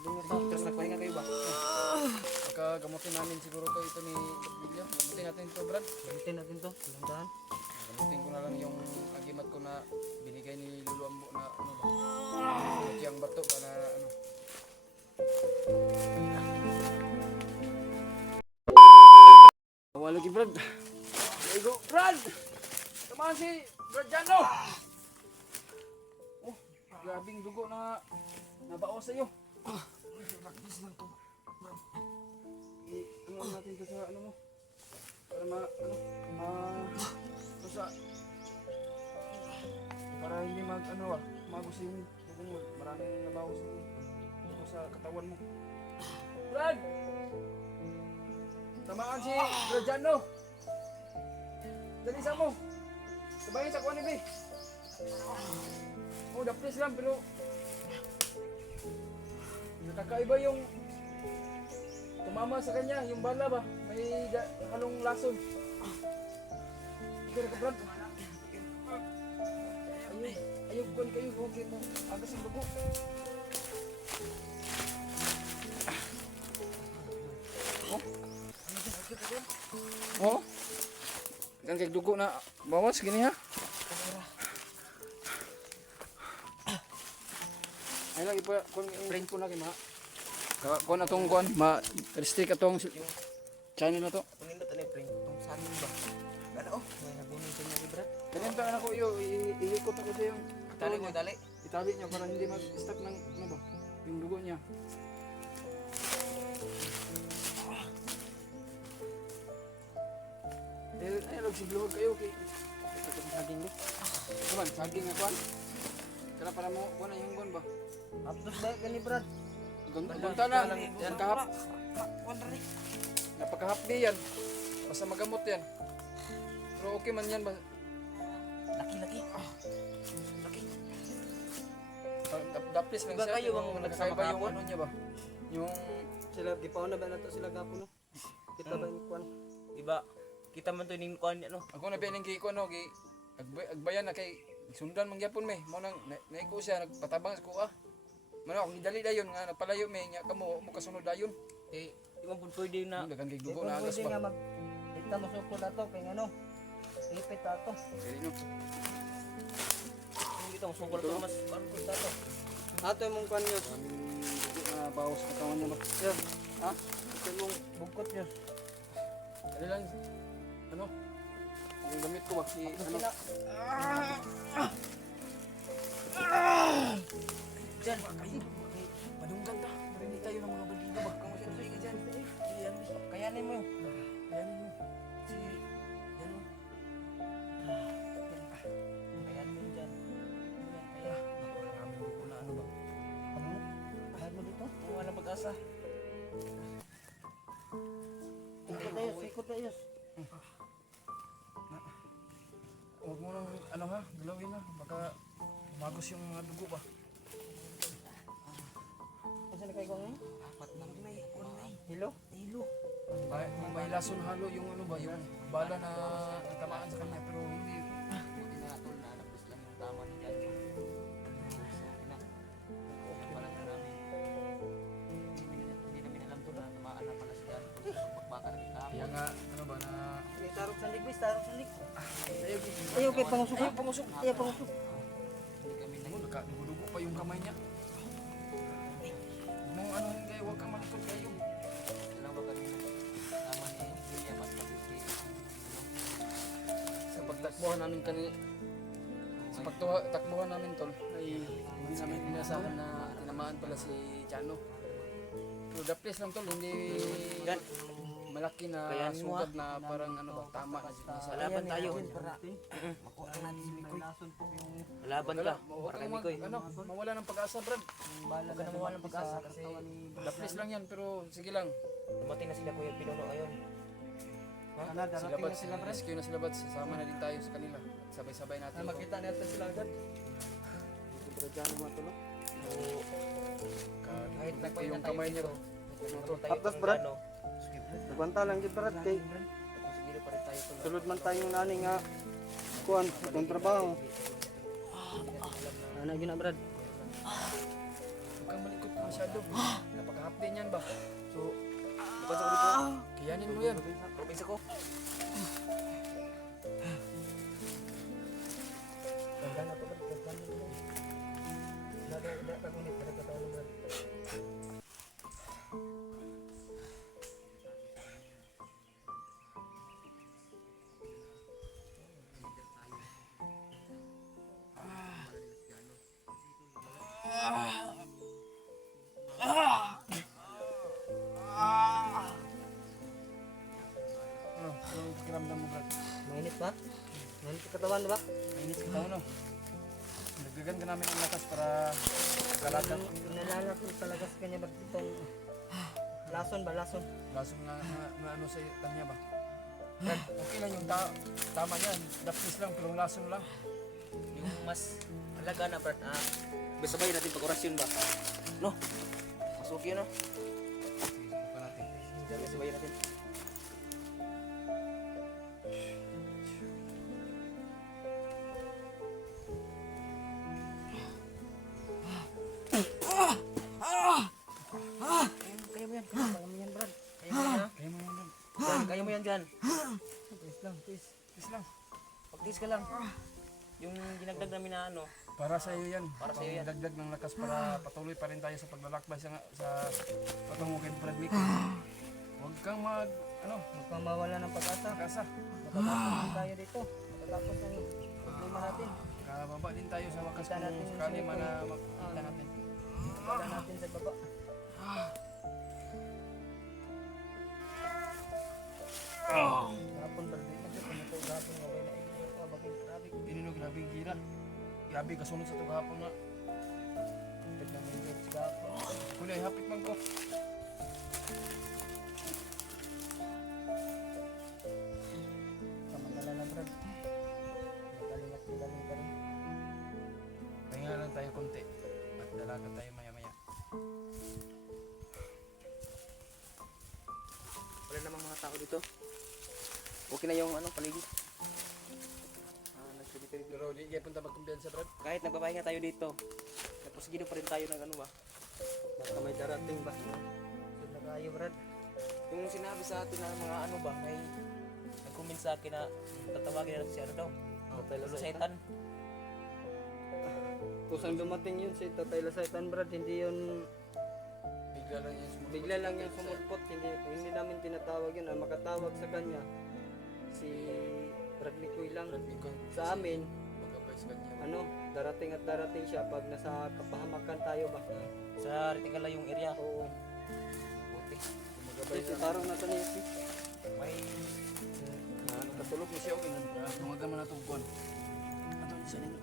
Tapos nagpahinga kayo ba? Gamutin namin siguro ito ni Bilya. Gamutin natin ito, Brad. Gamitin natin to. Dahan-dahan. Gamutin ko na lang yung agimat ko na binigay ni Lulu Ambo na ano ba? Ang bato para ano. Wala lagi, Brad. There you go, Brad! Samahan si Brad Jano! Oh, grabing dugo na nabawas sa'yo. Practice lang to. Ano natin to sa ano mo? Para para hindi magos yung dugo mo. Maraming nabawas yung dugo sa katawan mo. Brad! Tamaan si Bradiano! Dali sa mo! Sabayin sa kuha ni B. Oh, daplis lang pero nakakaiba yung tumama sa kanya, yung bala ba? May halong lason. Ikaw na ka, Brad. Ayaw kuhan kayo, huwag mo agas ang dugo. Oh? Kan kay dugo na bawas gini ha. Ay lagi pa kun brain ko na kay ma. Kun atong kun ma restrict atong channel na to. Kunin na tani print tong sanin ba. Gana oh. May nagunin sa niya Brad. Ganyan pa ako iikot ako sa yung Dali mo dali. Itabi niya para hindi mag-stuck ng ano ba? Yung dugo niya. Ay, nagsigluhod kayo kay ito sa saging do. Kuan, saging nga kuan. Kana para mo kuan yung kuan ba? Aptos ba gani Brad? Gunta na, yan kahap. Napakahap di yan. Basta magamot yan. Pero okay man yan ba? Laki. Laki. Daplis lang Iba siya. kayo bang nagkaiba yung ano niya ba? Yung Sila gipaw na ba nato sila gapo no? Kita ba yung kuan? Iba kita man to ning kuan ano? ako na bining gi ko ano gi agbayan na kay sundan man gyapon me. Mo nang naiko siya nagpatabang sa kuha. Mano akong idali dayon nga nagpalayo me nya kamo mo kasunod dayon. Eh di man pud pwede na. Dagan kay dugo na agas Pwede ba. nga dito mo suko na to kay ano. Ipit ato. Dili no. Hindi tong sungkol to mas barkod ta to. Ato imong kan yun. Dugo na bawas katawan niya ba. Yun. Ha? Ito imong bugkot yun. Dali lang. Ano? Yung gamit ko ba si ano? Diyan. Manunggan ta. Marinig tayo ng mga bandido ba. Kung masya ka dyan. Kayanin mo. Yan mo. Si yan mo. Kayanin mo diyan. Maraming dugo na ano ba. Ano? Bahal mo dito? Wala pag-asa. Ikot tayo. Huwag mo nang ano ha, galawin na. Baka magos yung mga dugo ba. Asa na kayo ko ngayon? Apat na may Hilo? May lason halo yung ano ba, yung bala na natamaan sa kanya pero hindi. Buti na tol na lapis lang yung tama ni Jan. Parang namin. Hindi namin alam to na tamaan na pala si Jan. Pagbakar ng tama. Kaya nga, ano ba na... May tarok sa ligwis, tarok sa lig. Ayaw, Ayaw kay pangusok. Ayaw, pangusok. Ayaw pangusok. Hindi kami Ano, nagdugo pa yung kamay niya. Mong ano, hindi, huwag kang malikot kayo. Alam ba kami tama ni William at Pagkiki. Sa pagtakbuhan namin sa pagtakbuhan namin tol, ay hindi namin inasahan na tinamaan pala si Chano. Pero the place lang tol, hindi Yan. malaki na Kayanin mo, sugat na parang ano ba, tama na sa Laban tayo. Makuha natin si Mikoy. Laban ka. Huwag Para kang kay Mikoy. mawala ng pag-asa, Brad. Huwag ka na mawala ng pag-asa kasi The place lang yan, pero sige lang. dumating na sila Kuya Pinuno ngayon. Sana darating na sila, Brad. Rescue na sila, Brad. Sasama na din tayo sa kanila. Sabay-sabay natin. Na makita natin sila agad. Brad, dyan mo ito, no? Kahit Kahit nagpay yung na tayo kamay niya, dito. bro. Tapos, Brad. Nagwanta lang gid Brad kay Sige pa rin tayo tuloy. sulod man tayo nani nga kuan itong trabaho. Ana gina Brad. Huwag kang malikot masyado. hapdi niyan ba? So, Bukan sa dito. kayanin mo yan. Probinsya ko. Ganda na to, Brad. Ganda na to. Nada kagunit, nada katawag, Brad. Anong pakiramdam mo, Brad? Mainit ba? Mainit ang katawan ba? Mainit ka taon, no? Nagdagan ka namin ang lakas para kalagad. Nalala ko talaga sa kanya, Brad, itong lason ba, lason? Laso nga ano sa kanya ba? Brad, okay lang yung tama yan. Dapis lang, pero lason lang. Yung mas halaga na, Brad. Sabay natin pag-orasyon ba? No? Mas okay no? Subukan natin. Sabay natin. Kaya mo yan. Kaya mo yan, Brad. Kaya mo yan, ha? Kaya mo yan, Brad. Kaya mo yan dyan. Please lang, please. Tis lang. Pagtis ka lang. Yung ginagdag namin na ano, Para sa iyo yan. Para sa iyo yan. Dagdag ng lakas para patuloy pa rin tayo sa paglalakbay sa patungo kay Brad Mick. Huwag kang Huwag kang mawala ng pag-asa. pag-asa. Matatapos din tayo dito. Matatapos ang problema natin. Kababa din tayo sa wakas Kita kung natin yung sakali man na sinipin. makita natin. Kala natin sa baba. Gapon, Brad. Ito, kumuto gapon. Gawin na inyo. Bagay traffic. Pinino, grabe gira. Grabe kasunod sa tugahapon nga. Tignan mo yung sa gapon. Kulay, hapit man ko. Samantala lang, Brad. Magaling ka rin. Pahinga lang tayo konti. At dalagan tayo maya-maya. wala namang mga tao dito. Okay na yung ano, paligid. Nagsalita dito. Pero di kaya punta magkumbiyansa, Brad. Kahit nagpapahinga tayo dito, tapos gido pa rin tayo ng ano ba? Baka may darating ba? Sunod na kayo, Brad. Yung sinabi sa atin na mga ano ba, may nag-comment sa akin na tatawagin na natin si ano daw. Lolo Saitan. Kusang dumating yun si Tatay Lasaitan, Brad. Hindi yun, Bigla lang yan sumulpot. bigla lang yung sumulpot. Hindi namin tinatawag yun. Ang makatawag sa kanya, si Brad Mikoy lang. Sa amin, Magkabay sa kanya. ano, darating at darating siya pag nasa kapahamakan tayo ba? Sa Reticala yung area. Oo. Buti. Magkabay Si sa Tarong nasa niya si. May Nakatulog na siya. Okay. Tumaga man na itong buwan. Ano sa nino?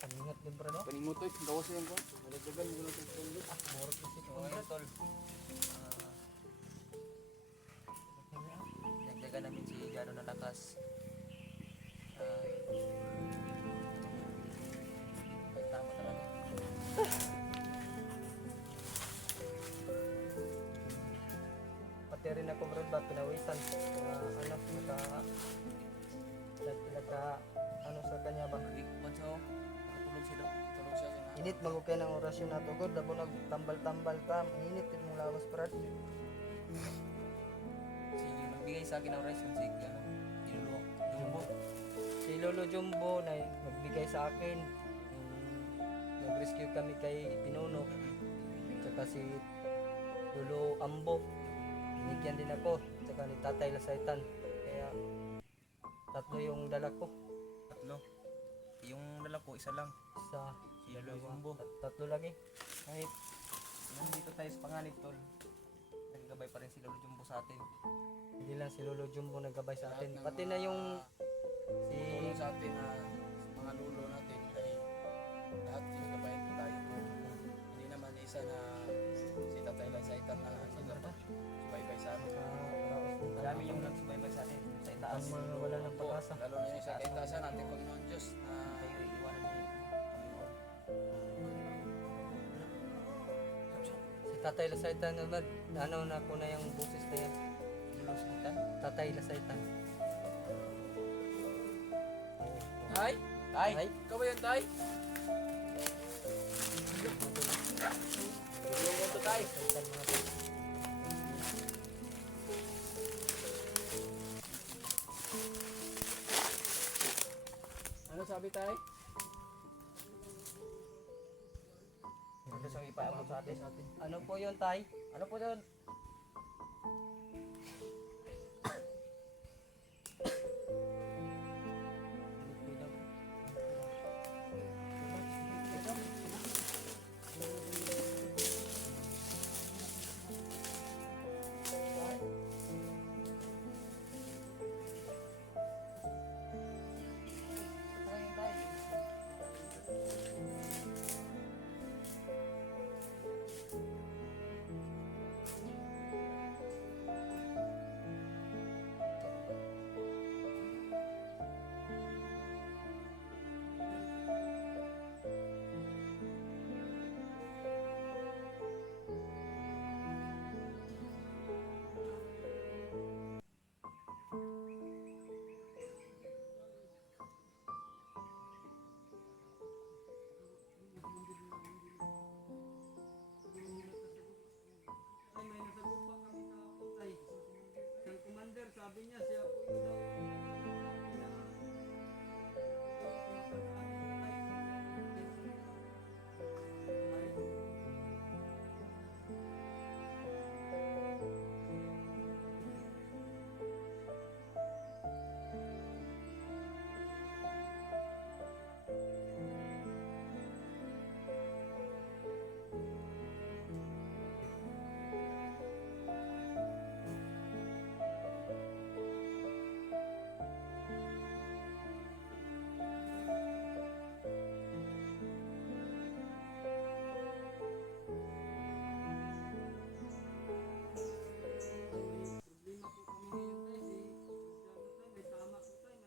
Paningat din, Brad, no? Panimutoy. Gawas na yung buwan. Malagdagan mo na itong tulo. Murot kasi so, kung ayun, tol. Nagdagan namin si Jano na lakas. May tama talaga. pati rin ako, Brad, ba, pinawisan. Ano sa kanya ba? Bunso, nakatulog sila. Tulog siya sa Init bago kayo ng orasyon na to, God. Dabo nagtambal-tambal ka. Init din mong lawas, Brad. Si nagbigay sa akin ng orasyon si ano, Lolo Jumbo. Si Lolo Jumbo na nagbigay sa akin. Nag-rescue kami kay Pinuno. Tsaka si Lolo Ambo. Binigyan din ako. Tsaka ni Tatay Lasaitan. Kaya tatlo yung dala ko. Tatlo. Yung dala ko, isa lang. Isa, Si Lolo Jumbo. tatlo lagi. Kahit nandito tayo sa panganib, tol, naggabay pa rin si Lolo Jumbo sa atin. Hindi lang si Lolo Jumbo naggabay sa atin. Pati na yung si tulong sa atin na mga lulo natin ay lahat ginagabayan po tayo. Hindi naman isa na si Tatay Lasaitan na subaybay sa atin. Marami yung nagsubaybay sa atin sa itaas. ang mga wala ng pag-asa. Lalo na yung sa kaitasan natin Panginoon Diyos na Tayo iiwanan ni Panginoon. Si Tatay Lasaitan naman, ano na ko na yung boses na yan. Lolo Saitan. Tatay Lasaitan. Ay! Tay, Tay? Ikaw ba yan, Tay? tulungan mo to tay. Saitan mga tay. Ano sabi, Tay? Ano siyang ipaabot sa atin? Ano po yun, tay? Ano po yun? Ay, may nasagot pa kami kahapon, tay. Isang commander, sabi niya, siya po yung daw. Problema po kami ngayon, tay. May tama po, tay.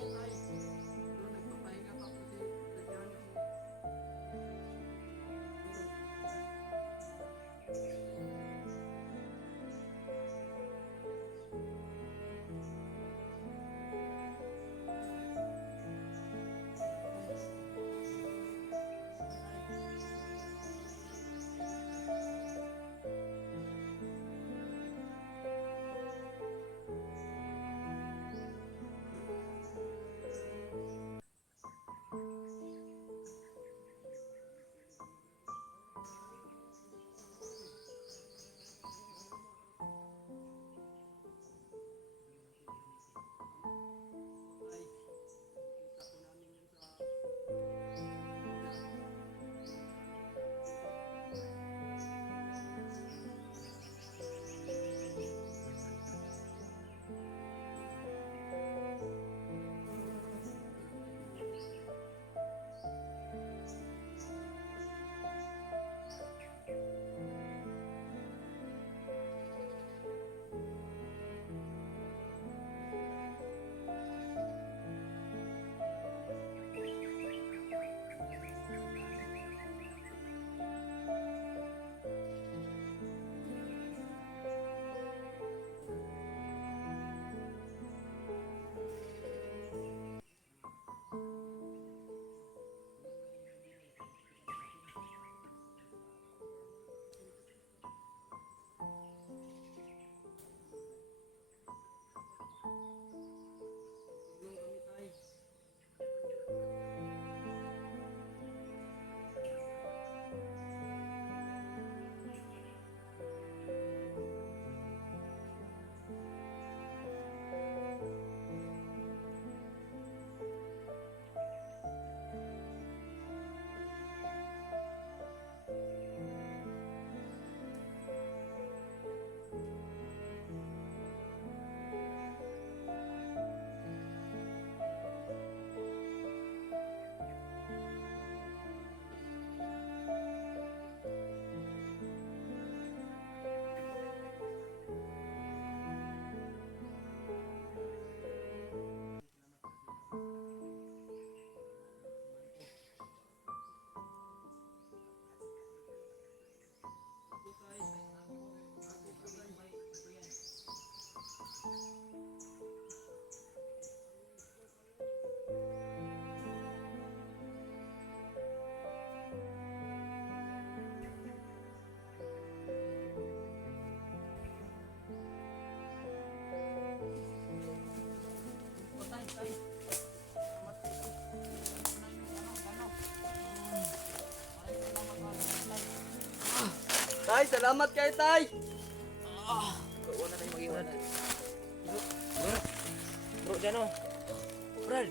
May lason yung nagpapahinga pa po si Tatiana. Tay, kita po namin yun sa tulong kami, tay. Tay, salamat kay Tay. Wala na yung mag-iwan. Bro, dyan o. Brad,